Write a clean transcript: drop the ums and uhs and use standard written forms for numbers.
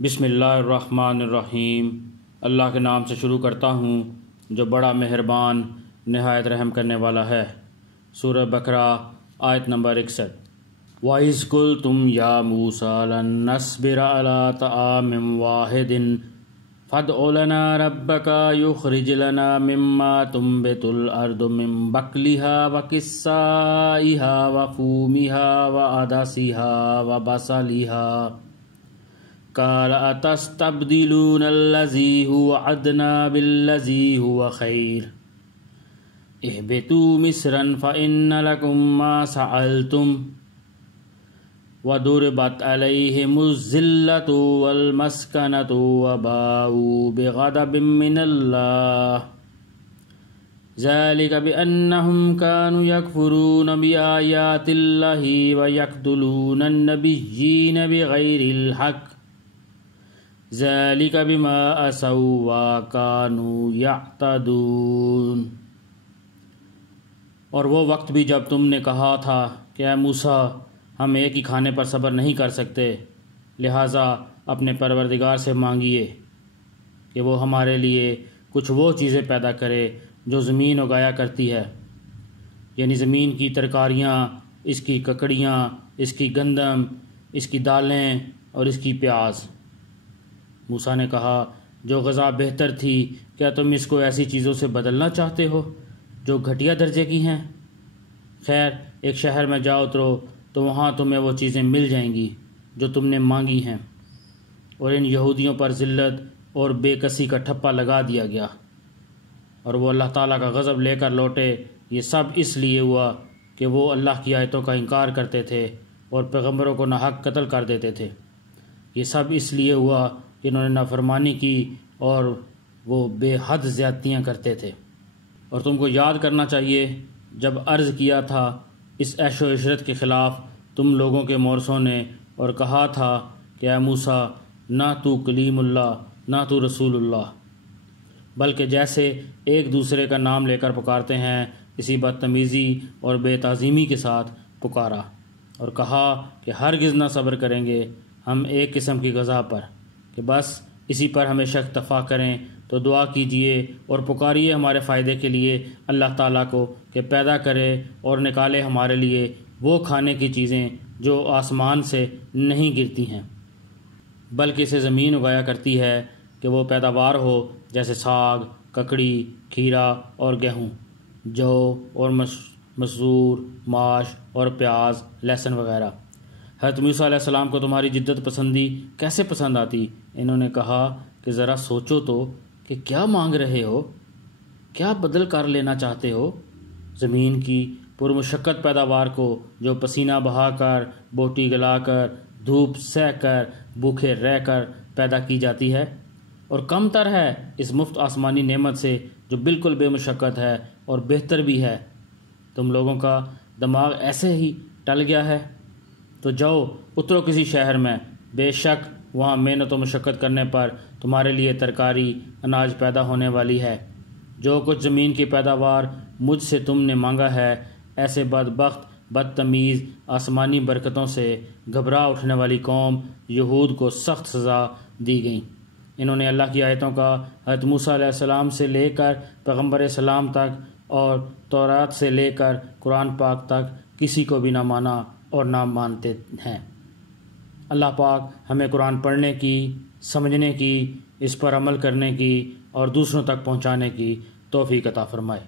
بسم اللہ الرحمن الرحیم۔ اللہ کے نام سے شروع کرتا ہوں جو بڑا مہربان نہایت رحم کرنے والا ہے۔ سورہ بقرہ آیت نمبر 61۔ وَإِذْ قُلْتُمْ يَا مُوسَىٰ لَن نَّصْبِرَ عَلَىٰ طَعَامٍ وَاحِدٍ فَادْعُ لَنَا رَبَّكَ يُخْرِجْ لَنَا مِمَّا تُنبِتُ الْأَرْضُ مِن بَقْلِهَا وَقِثَّائِهَا وَفُومِهَا وَعَدَسِهَا وَبَصَلِهَا قَالَ أَتَسْتَبْدِلُونَ الَّذِي هُوَ أَدْنَىٰ بِالَّذِي هُوَ خَيْرٌ اهْبِطُوا مِصْرًا فَإِنَّ لَكُم مَّا سَأَلْتُمْ وَضُرِبَتْ عَلَيْهِمُ الذِّلَّةُ وَالْمَسْكَنَةُ وَبَاءُوا بِغَضَبٍ مِّنَ اللَّهِ ذَلِكَ بِأَنَّهُمْ كَانُوا يَكْفُرُونَ بِآيَاتِ اللَّهِ وَيَقْتُلُونَ النَّبِيِّينَ بِغَيْرِ الْحَقِّ ذَلِكَ بِمَا عَصَوا وَكَانُوا يَعْتَدُونَ۔ اور وہ وقت بھی جب تم نے کہا تھا کہ اے موسیٰ ہم ایک ہی کھانے پر صبر نہیں کر سکتے، لہٰذا اپنے پروردگار سے مانگیے کہ وہ ہمارے لیے کچھ وہ چیزیں پیدا کرے جو زمین اگایا کرتی ہے، یعنی زمین کی ترکاریاں، اس کی ککڑیاں، اس کی گندم، اس کی دالیں اور اس کی پیاز۔ موسیٰ نے کہا جو غذا بہتر تھی کیا تم اس کو ایسی چیزوں سے بدلنا چاہتے ہو جو گھٹیا درجے کی ہیں؟ خیر ایک شہر میں جا اترو تو وہاں تمہیں وہ چیزیں مل جائیں گی جو تم نے مانگی ہیں۔ اور ان یہودیوں پر ذلت اور بے کسی کا ٹھپا لگا دیا گیا، اور وہ اللہ تعالیٰ کا غضب لے کر لوٹے۔ یہ سب اس لیے ہوا کہ وہ اللہ کی آیتوں کا انکار کرتے تھے اور پیغمبروں کو ناحق قتل کر دیتے تھے۔ یہ سب اس لیے ہوا کہ انہوں نے نافرمانی کی اور وہ بے حد زیادتیاں کرتے تھے۔ اور تم کو یاد کرنا چاہیے جب عرض کیا تھا اس عیش و عشرت کے خلاف تم لوگوں کے مورثوں نے، اور کہا تھا کہ اے موسیٰ نہ تو کلیم اللہ نہ تو رسول اللہ، بلکہ جیسے ایک دوسرے کا نام لے کر پکارتے ہیں اسی بدتمیزی اور بے تعظیمی کے ساتھ پکارا، اور کہا کہ ہرگز نہ صبر کریں گے ہم ایک قسم کی غذا پر کہ بس اسی پر ہمیشہ اکتفا کریں، تو دعا کیجئے اور پکاریے ہمارے فائدے کے لیے اللہ تعالیٰ کو کہ پیدا کرے اور نکالے ہمارے لیے وہ کھانے کی چیزیں جو آسمان سے نہیں گرتی ہیں بلکہ اسے زمین اگایا کرتی ہے کہ وہ پیداوار ہو، جیسے ساگ، ککڑی، کھیرا اور گیہوں، جو اور مسور، ماش اور پیاز، لہسن وغیرہ۔ حضرت موسیٰ علیہ السلام کو تمہاری جدت پسندی کیسے پسند آتی؟ انہوں نے کہا کہ ذرا سوچو تو کہ کیا مانگ رہے ہو، کیا بدل کر لینا چاہتے ہو؟ زمین کی پرمشقت پیداوار کو جو پسینہ بہا کر، بوٹی گلا کر، دھوپ سہ کر، بھوکے رہ کر پیدا کی جاتی ہے، اور کم تر ہے اس مفت آسمانی نعمت سے جو بالکل بے مشقت ہے اور بہتر بھی ہے۔ تم لوگوں کا دماغ ایسے ہی ٹل گیا ہے؟ تو جاؤ اترو کسی شہر میں، بے شک وہاں محنت و مشقت کرنے پر تمہارے لیے ترکاری، اناج پیدا ہونے والی ہے۔ جو کچھ زمین کی پیداوار مجھ سے تم نے مانگا ہے، ایسے بدبخت، بدتمیز آسمانی برکتوں سے گھبرا اٹھنے والی قوم یہود کو سخت سزا دی گئی۔ انہوں نے اللہ کی آیتوں کا حضرت موسیٰ علیہ السلام سے لے کر پیغمبر اسلام تک اور تورات سے لے کر قرآن پاک تک کسی کو بھی نہ مانا اور نہ مانتے ہیں۔ اللہ پاک ہمیں قرآن پڑھنے کی، سمجھنے کی، اس پر عمل کرنے کی اور دوسروں تک پہنچانے کی توفیق عطا فرمائے۔